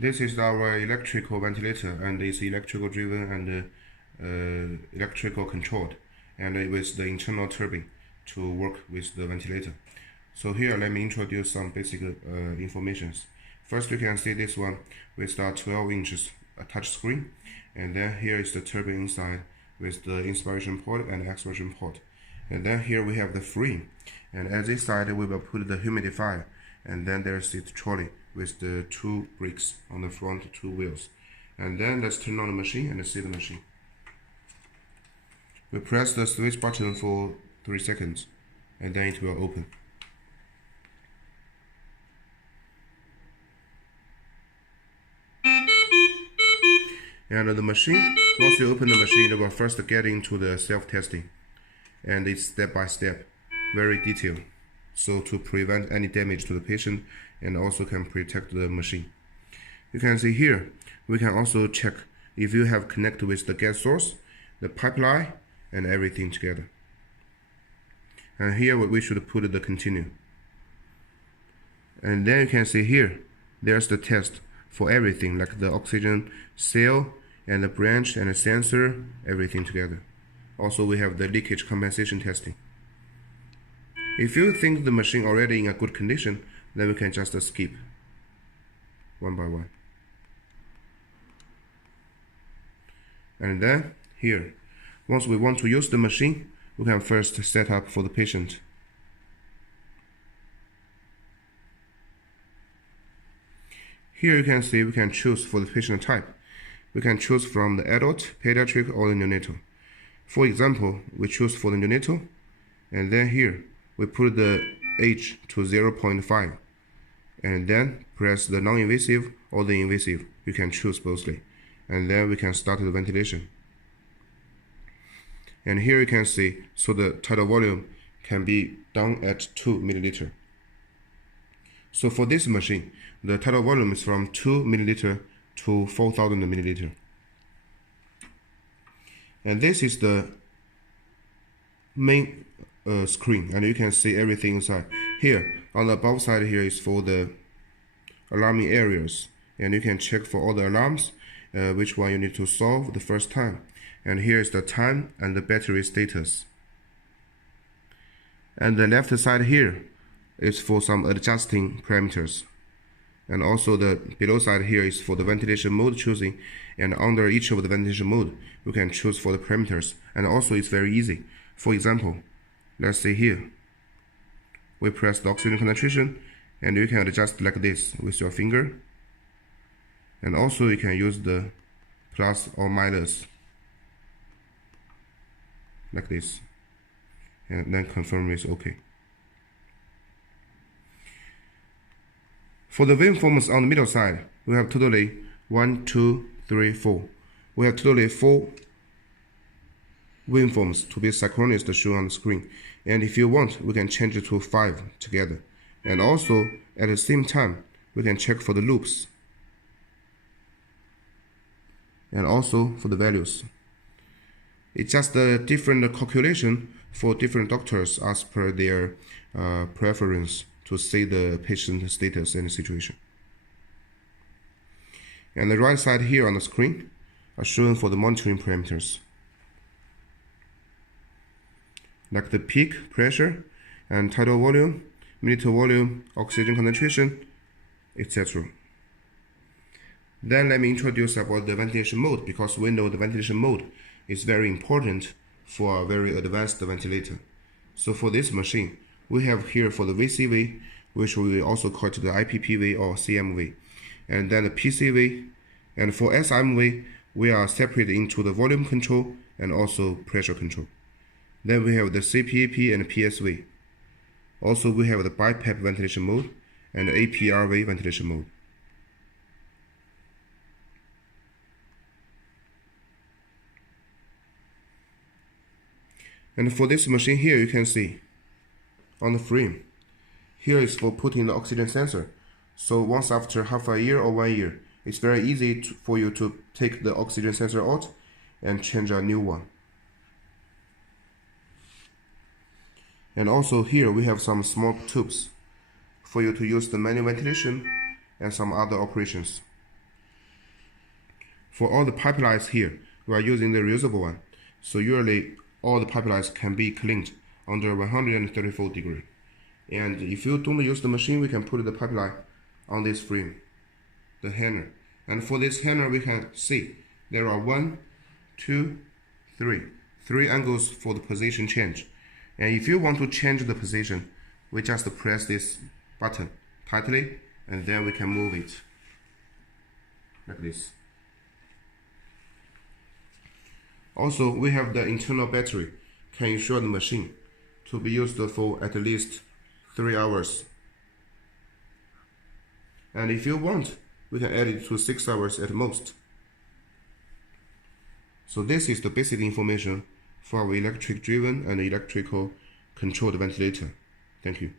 This is our electrical ventilator, and it's electrical driven and electrical controlled, and with the internal turbine to work with the ventilator. So here, let me introduce some basic informations. First, you can see this one with the 12 inches touch screen, and then here is the turbine inside with the inspiration port and expiration port. And then here we have the frame, and at this side we will put the humidifier, and then there's the trolley with the 2 brakes on the front 2 wheels. And then let's turn on the machine and see the machine. We press the switch button for 3 seconds, and then it will open. And the machine, once you open the machine, it will first get into the self-testing, and it's step by step, very detailed, so to prevent any damage to the patient and also can protect the machine. You can see here, we can also check if you have connected with the gas source, the pipeline, and everything together. And here we should put the continue. And then you can see here, there's the test for everything, like the oxygen cell and the branch and the sensor, everything together. Also, we have the leakage compensation testing. If you think the machine already in a good condition, then we can just skip one by one. And then here, once we want to use the machine, we can first set up for the patient. Here you can see we can choose for the patient type. We can choose from the adult, pediatric, or the neonatal. For example, we choose for the neonatal, and then here we put the age to 0.5, and then press the non-invasive or the invasive. You can choose bothly, and then we can start the ventilation. And here you can see, so the tidal volume can be down at 2 milliliter. So for this machine, the tidal volume is from 2 milliliter to 4,000 milliliter. And this is the main screen, and you can see everything inside. Here, on the above side here is for the alarming areas, and you can check for all the alarms, which one you need to solve the first time. And here is the time and the battery status. And the left side here is for some adjusting parameters. And also the below side here is for the ventilation mode choosing, and under each of the ventilation mode, you can choose for the parameters. And also it's very easy. For example, let's say here, we press the oxygen concentration, and you can adjust like this with your finger. And also you can use the plus or minus like this, and then confirm it's okay. For the waveforms on the middle side, we have totally 1, 2, 3, 4. We have totally 4 waveforms to be synchronous shown on the screen. And if you want, we can change it to 5 together. And also, at the same time, we can check for the loops. And also for the values. It's just a different calculation for different doctors as per their preference to see the patient status and situation. And the right side here on the screen are shown for the monitoring parameters, like the peak pressure and tidal volume, minute volume, oxygen concentration, etc. Then let me introduce about the ventilation mode, because we know the ventilation mode is very important for a very advanced ventilator. So for this machine, we have here for the VCV, which we also call it the IPPV or CMV, and then the PCV, and for SMV, we are separated into the volume control and also pressure control. Then we have the CPAP and PSV. Also, we have the BiPAP ventilation mode and the APRV ventilation mode. And for this machine here, you can see on the frame, here is for putting the oxygen sensor. So once after half a year or 1 year, it's very easy for you to take the oxygen sensor out and change a new one. And also here we have some small tubes for you to use the manual ventilation and some other operations. For all the pipelines here, we are using the reusable one. So usually all the pipelines can be cleaned under 134 degrees. And if you don't use the machine, we can put the pipeline on this frame, the hanger. And for this hanger, we can see there are 1, 2, 3 angles for the position change. And if you want to change the position, we just press this button tightly, and then we can move it like this. Also, we have the internal battery, can ensure the machine to be used for at least 3 hours. And if you want, we can add it to 6 hours at most. So this is the basic information for our electric driven and electrical controlled ventilator. Thank you.